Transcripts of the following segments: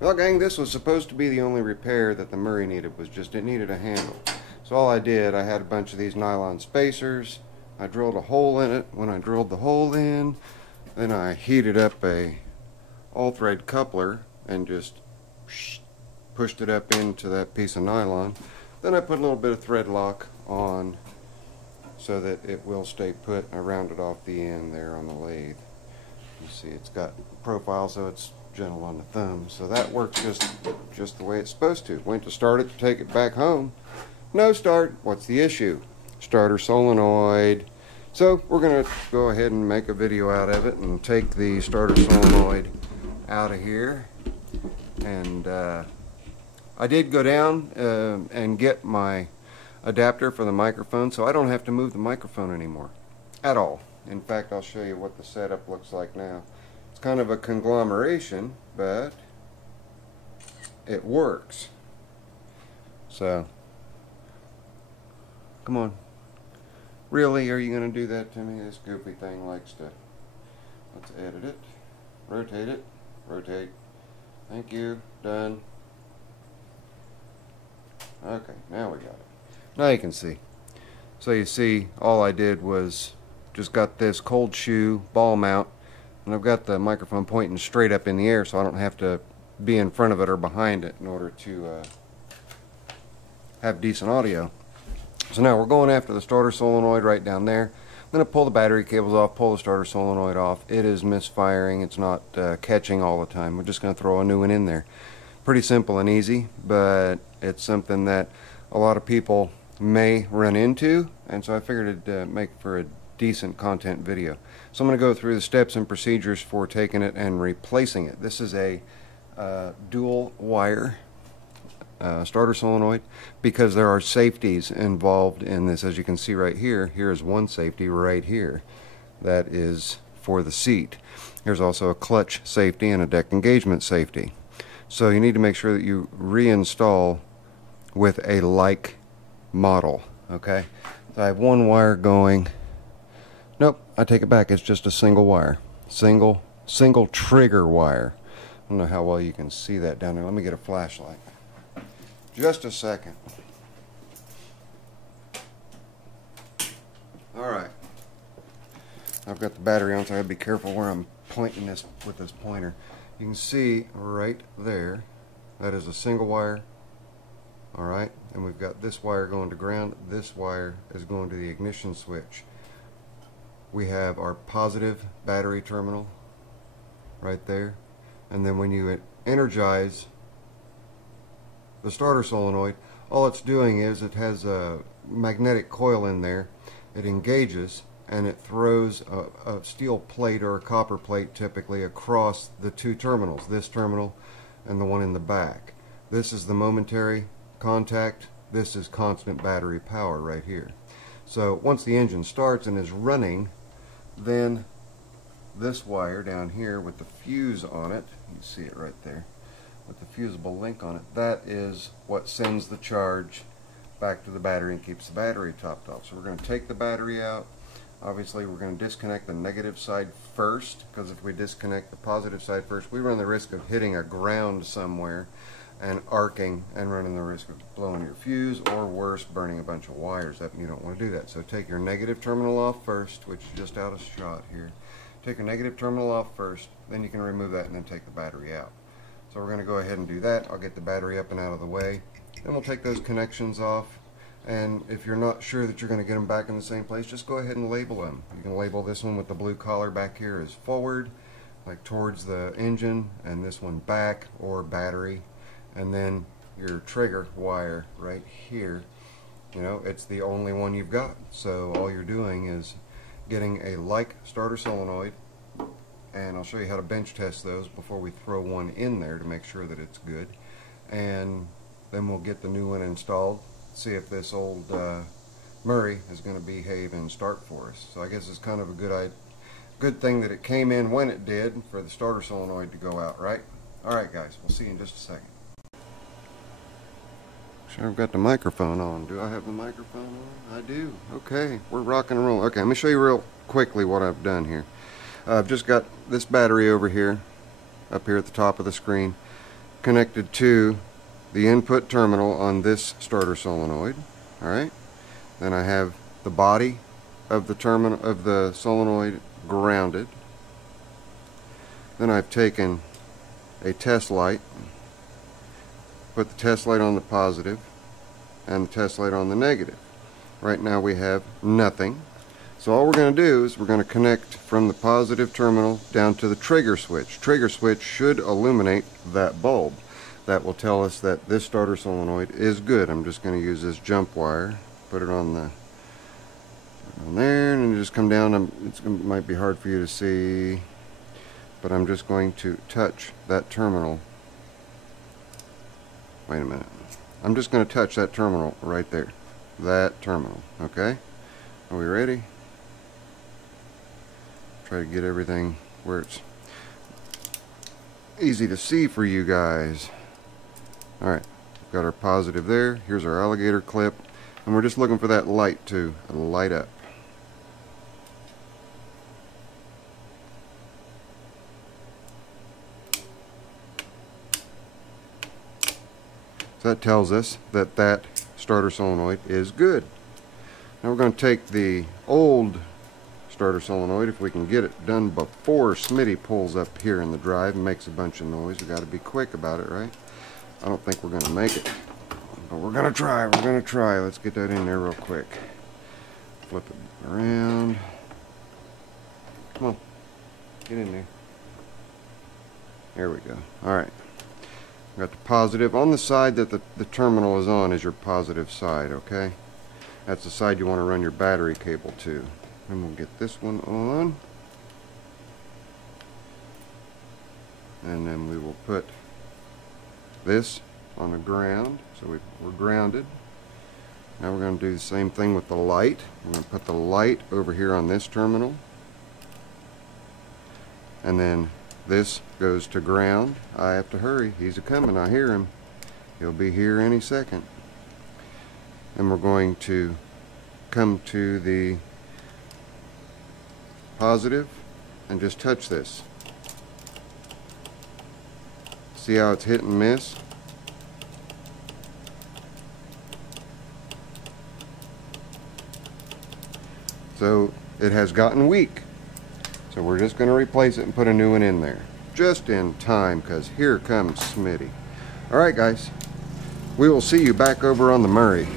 Well, gang, this was supposed to be the only repair that the Murray needed, was just it needed a handle. So all I did, I had a bunch of these nylon spacers. I drilled a hole in it. When I drilled the hole in, then I heated up a all-thread coupler and just pushed it up into that piece of nylon. Then I put a little bit of thread lock on so that it will stay put. I rounded off the end there on the lathe. You see it's got profile, so it's gentle on the thumb. So that worked just the way it's supposed to. Went to start it to take it back home. No start. What's the issue? Starter solenoid. So we're going to go ahead and make a video out of it and take the starter solenoid out of here. And I did go down and get my adapter for the microphone, so I don't have to move the microphone anymore at all. In fact, I'll show you what the setup looks like now. It's kind of a conglomeration, but it works. So, come on. Really, are you going to do that to me? This goofy thing likes to. Let's edit it. Rotate it. Rotate. Thank you. Done. Okay, now we got it. Now you can see. So you see, all I did was just got this cold shoe ball mount, and I've got the microphone pointing straight up in the air, so I don't have to be in front of it or behind it in order to have decent audio. So now we're going after the starter solenoid right down there. I'm going to pull the battery cables off, pull the starter solenoid off. It is misfiring. It's not catching all the time. We're just going to throw a new one in there. Pretty simple and easy, but it's something that a lot of people may run into, and so I figured it'd make for a decent content video. So I'm going to go through the steps and procedures for taking it and replacing it. This is a dual wire starter solenoid because there are safeties involved in this. As you can see right here, here's one safety right here that is for the seat. There's also a clutch safety and a deck engagement safety. So you need to make sure that you reinstall with a like model. Okay, so I have one wire going. Nope, I take it back. It's just a single wire, single trigger wire. I don't know how well you can see that down there. Let me get a flashlight. Just a second. All right, I've got the battery on, so I gotta be careful where I'm pointing this with this pointer. You can see right there, that is a single wire. Alright, and we've got this wire going to ground. This wire is going to the ignition switch. We have our positive battery terminal right there. And then when you energize the starter solenoid, all it's doing is it has a magnetic coil in there. It engages and it throws a steel plate or a copper plate typically across the two terminals, this terminal and the one in the back. This is the momentary contact. This is constant battery power right here. So once the engine starts and is running, then this wire down here with the fuse on it, you see it right there with the fusible link on it, that is what sends the charge back to the battery and keeps the battery topped off. So we're going to take the battery out. Obviously we're going to disconnect the negative side first, because if we disconnect the positive side first, we run the risk of hitting a ground somewhere and arcing and running the risk of blowing your fuse, or worse, burning a bunch of wires up, and you don't want to do that. So take your negative terminal off first, which is just out of shot here. Take your negative terminal off first, then you can remove that and then take the battery out. So we're going to go ahead and do that. I'll get the battery up and out of the way. Then we'll take those connections off, and if you're not sure that you're going to get them back in the same place, just go ahead and label them. You can label this one with the blue collar back here as forward, like towards the engine, and this one back or battery. And then your trigger wire right here, you know, it's the only one you've got. So all you're doing is getting a like starter solenoid, and I'll show you how to bench test those before we throw one in there to make sure that it's good. And then we'll get the new one installed, see if this old Murray is going to behave and start for us. So I guess it's kind of a good thing that it came in when it did for the starter solenoid to go out, right? Alright guys, we'll see you in just a second. Sure, I've got the microphone on. Do I have the microphone on? I do. Okay, we're rocking and rolling. Okay, let me show you real quickly what I've done here. I've just got this battery over here, up here at the top of the screen. connected to the input terminal on this starter solenoid. Alright, then I have the body of the terminal of the solenoid grounded. Then I've taken a test light, put the test light on the positive and the test light on the negative. Right now we have nothing. So all we're going to do is we're going to connect from the positive terminal down to the trigger switch. Trigger switch should illuminate that bulb. That will tell us that this starter solenoid is good. I'm just going to use this jump wire, put it on there, and just come down. It might be hard for you to see, but I'm just going to touch that terminal. Wait a minute. I'm just going to touch that terminal right there. That terminal. Okay? Are we ready? Try to get everything where it's easy to see for you guys. Alright, got our positive there. Here's our alligator clip. And we're just looking for that light to light up. So that tells us that that starter solenoid is good. Now we're going to take the old starter solenoid, if we can get it done before Smitty pulls up here in the drive and makes a bunch of noise. We've got to be quick about it, right? I don't think we're going to make it, but we're going to try. We're going to try. Let's get that in there real quick. Flip it around. Come on. Get in there. There we go. Alright. Got the positive. On the side that the terminal is on is your positive side, okay? That's the side you want to run your battery cable to. And we'll get this one on. And then we will put this on the ground. So we're grounded. Now we're going to do the same thing with the light. We're going to put the light over here on this terminal. And then this goes to ground. I have to hurry. He's a-coming. I hear him. He'll be here any second. And we're going to come to the positive and just touch this. See how it's hit and miss? So it has gotten weak. So we're just going to replace it and put a new one in there. Just in time, because here comes Smitty. Alright guys, we will see you back over on the Murray.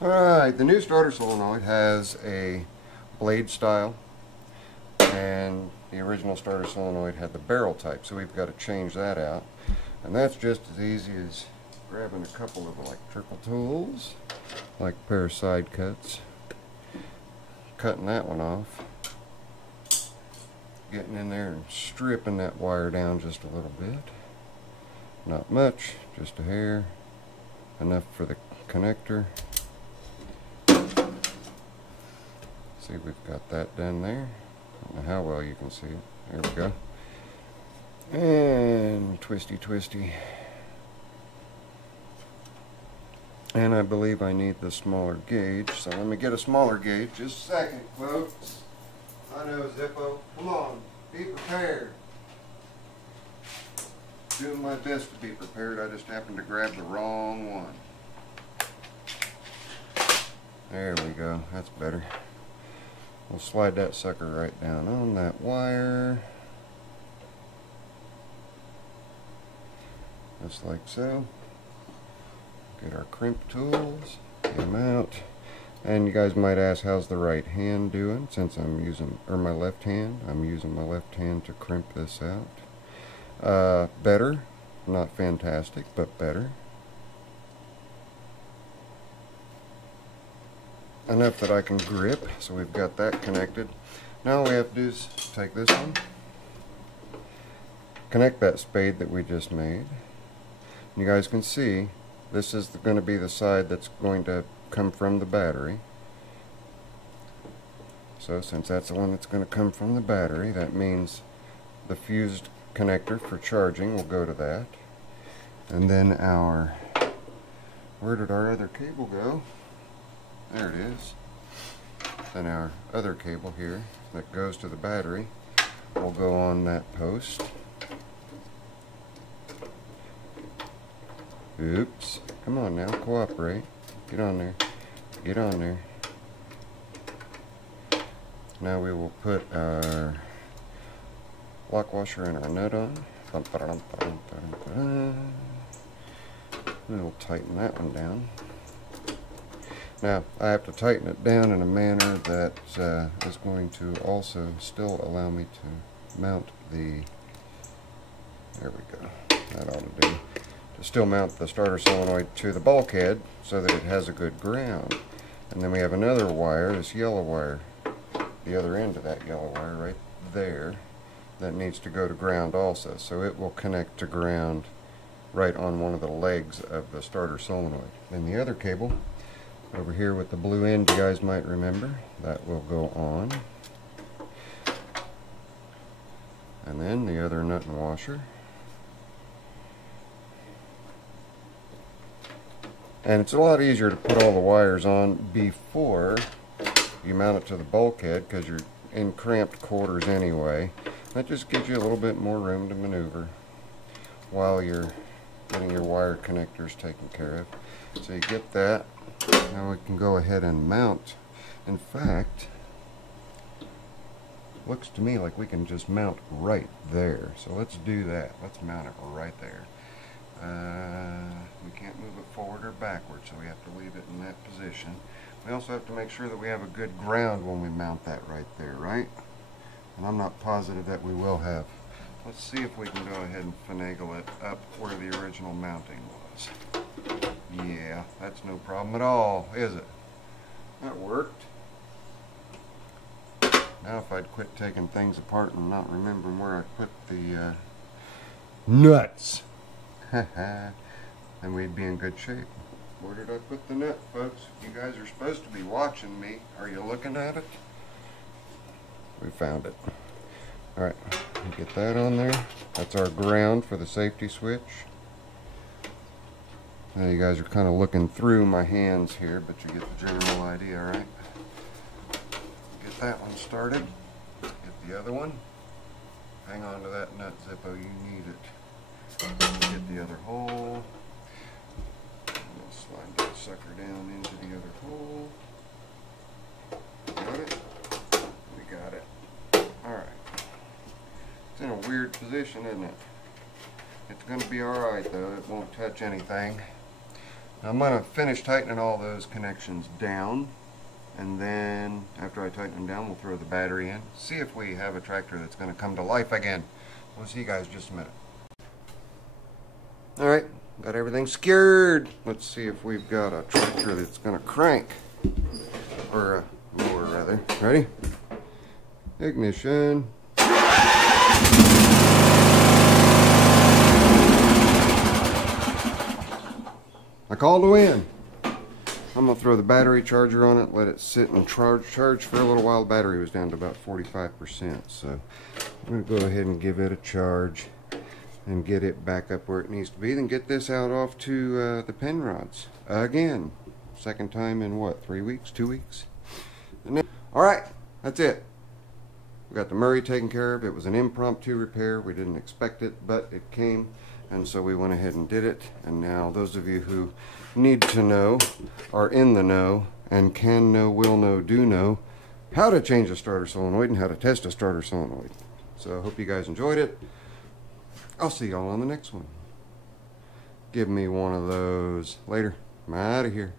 Alright, the new starter solenoid has a blade style, and the original starter solenoid had the barrel type, so we've got to change that out. And that's just as easy as grabbing a couple of electrical tools, like a pair of side cuts, cutting that one off, getting in there and stripping that wire down just a little bit. Not much, just a hair, enough for the connector. See, we've got that done there. I don't know how well you can see it. There we go. And twisty twisty. And I believe I need the smaller gauge, so let me get a smaller gauge. Just a second, folks. I know, Zippo. Come on, be prepared. Doing my best to be prepared. I just happened to grab the wrong one. There we go. That's better. We'll slide that sucker right down on that wire. Just like so. Get our crimp tools, get them out. And you guys might ask, how's the right hand doing? Since I'm using, or my left hand, I'm using my left hand to crimp this out. Better, not fantastic, but better. Enough that I can grip, so we've got that connected. Now all we have to do is take this one, connect that spade that we just made. You guys can see this is going to be the side that's going to come from the battery. So since that's the one that's going to come from the battery, that means the fused connector for charging will go to that. And then our, where did our other cable go? There it is. Then our other cable here that goes to the battery will go on that post. Oops. Come on now, cooperate. Get on there. Get on there. Now we will put our lock washer and our nut on. We'll tighten that one down. Now, I have to tighten it down in a manner that is going to also still allow me to mount the, there we go, that ought to do, to still mount the starter solenoid to the bulkhead so that it has a good ground. And then we have another wire, this yellow wire, the other end of that yellow wire right there, that needs to go to ground also. So it will connect to ground right on one of the legs of the starter solenoid. Then the other cable over here with the blue end, you guys might remember, that will go on. And then the other nut and washer. And it's a lot easier to put all the wires on before you mount it to the bulkhead because you're in cramped quarters anyway. That just gives you a little bit more room to maneuver while you're getting your wire connectors taken care of. So you get that. Now we can go ahead and mount. In fact, looks to me like we can just mount right there. So let's do that. Let's mount it right there. We can't move it forward or backward, so we have to leave it in that position. We also have to make sure that we have a good ground when we mount that right there, right? And I'm not positive that we will have. Let's see if we can go ahead and finagle it up where the original mounting was. Yeah, that's no problem at all, is it? That worked. Now if I'd quit taking things apart and not remembering where I put the nuts, then we'd be in good shape. Where did I put the nut, folks? You guys are supposed to be watching me. Are you looking at it? We found it. Alright, get that on there. That's our ground for the safety switch. Now you guys are kind of looking through my hands here, but you get the general idea, right? Get that one started. Get the other one. Hang on to that nut, Zippo, you need it. Get the other hole. We'll slide that sucker down into the other hole. Got it? We got it. Alright. It's in a weird position, isn't it? It's going to be alright though, it won't touch anything. I'm going to finish tightening all those connections down, and then after I tighten them down we'll throw the battery in, see if we have a tractor that's going to come to life again. We'll see you guys in just a minute. Alright, got everything secured. Let's see if we've got a tractor that's going to crank, or a mower rather. Ready? Ignition. I called to win. I'm going to throw the battery charger on it, let it sit and charge for a little while. The battery was down to about 45%, so I'm going to go ahead and give it a charge and get it back up where it needs to be. Then get this out off to the pen rods. Again, second time in what, 3 weeks, 2 weeks? Alright, that's it. We got the Murray taken care of. It was an impromptu repair. We didn't expect it, but it came. And so we went ahead and did it. And now those of you who need to know are in the know and can know, will know, do know how to change a starter solenoid and how to test a starter solenoid. So I hope you guys enjoyed it. I'll see y'all on the next one. Give me one of those. Later. I'm out of here.